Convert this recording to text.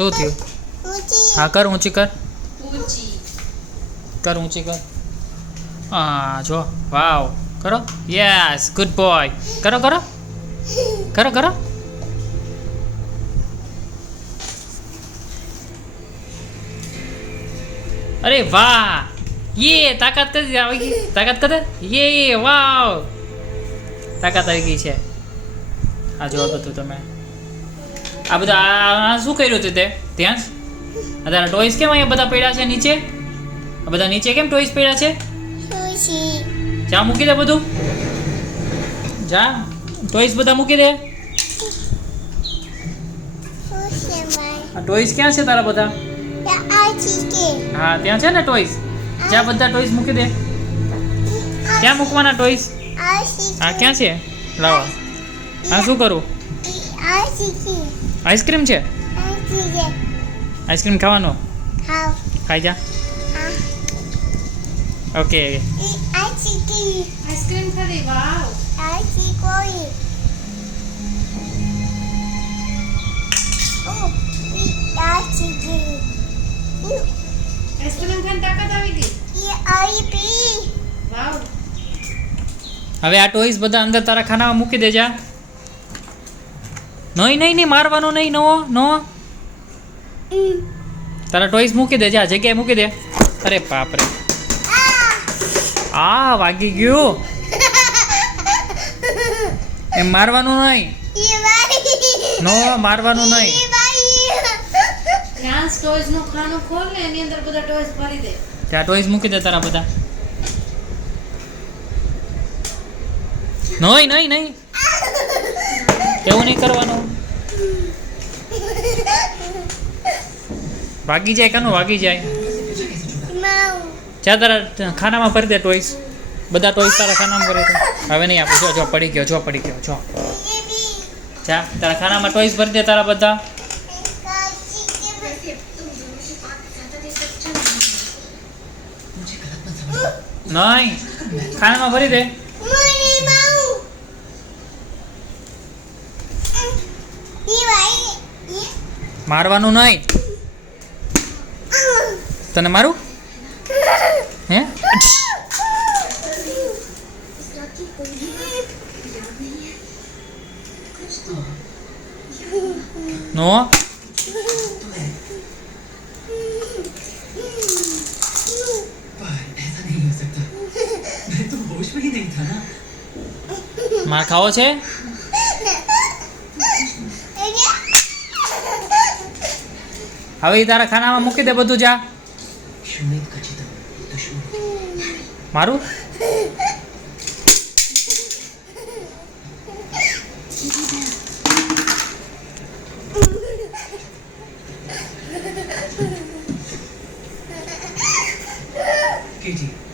શું થયું? હા કર ઊંચી કર. કર ઊંચી કર. હા જો વાવ કરો. Yes good boy. કરો કરો કરો કરો. અરે વાહ ये તાકાત કરી આવી ગઈ. તાકાત કરે ये વાવ તાકાત આવી ગઈ છે. આ જો બધું તમે આ બધા આ શું કર્યું હતું તે ત્યાં તારા ટોયસ કેમ અહીંયા બધા પડ્યા છે નીચે? આ બધા નીચે કેમ ટોયસ પડ્યા છે? જા મૂકી દે બધું. જા ટોયસ બધા મૂકી દે. આ ટોયસ ક્યાં છે તારા બધા? હા ત્યાં છે ને ટોયસ. જા બધા ટોયસ મૂકી દે. ક્યાં મૂકવાના ટોયસ? હા ક્યાં છે? લાવો. હા શું કરું? આઈસ્ક્રીમ છે? આઈસ્ક્રીમ ખાવાનો? ખાઈ જા. ઓકે આઈસ્ક્રીમ ખાધી. વાવ આઈસ્ક્રીમ ખાઈને તાકાત આવી ગઈ. વાવ હવે આ ટોયસ બધા અંદર તારા ખાનામાં મૂકી દેજા. નહીં નહીં નહીં મારવાનું નહીં. નો નો તારા ટોયસ મૂકી દે. જા જગ્યાએ મૂકી દે. અરે બાપ રે આ વાગી ગયું. એમ મારવાનું નહીં. નો મારવાનું નહીં. ડાન્સ ટોયસ નું ખાનું ખોલ ને એની અંદર બધા ટોયસ ભરી દે. ત્યાં ટોયસ મૂકી દે તારા બધા. નહીં નહીં નહીં એવું નહીં કરવાનું. વાગી જાય કાનું વાગી જાય. જા તારા ખાનામાં ભરી દે ટોયસ. બધા ટોયસ તારા ખાનામાં ભરી દે. હવે નહીં આપું. જો જો પડી ગયો. જો પડી ગયો. જો જા તારા ખાનામાં ટોયસ ભરી દે તારા બધા. નહીં ખાનામાં ભરી દે. મારવાનું નહીં. તને મારું હે? નો માર ખાવો છે? હવે તારા ખાનામાં મૂકી દે બધું. જા મારું Katie.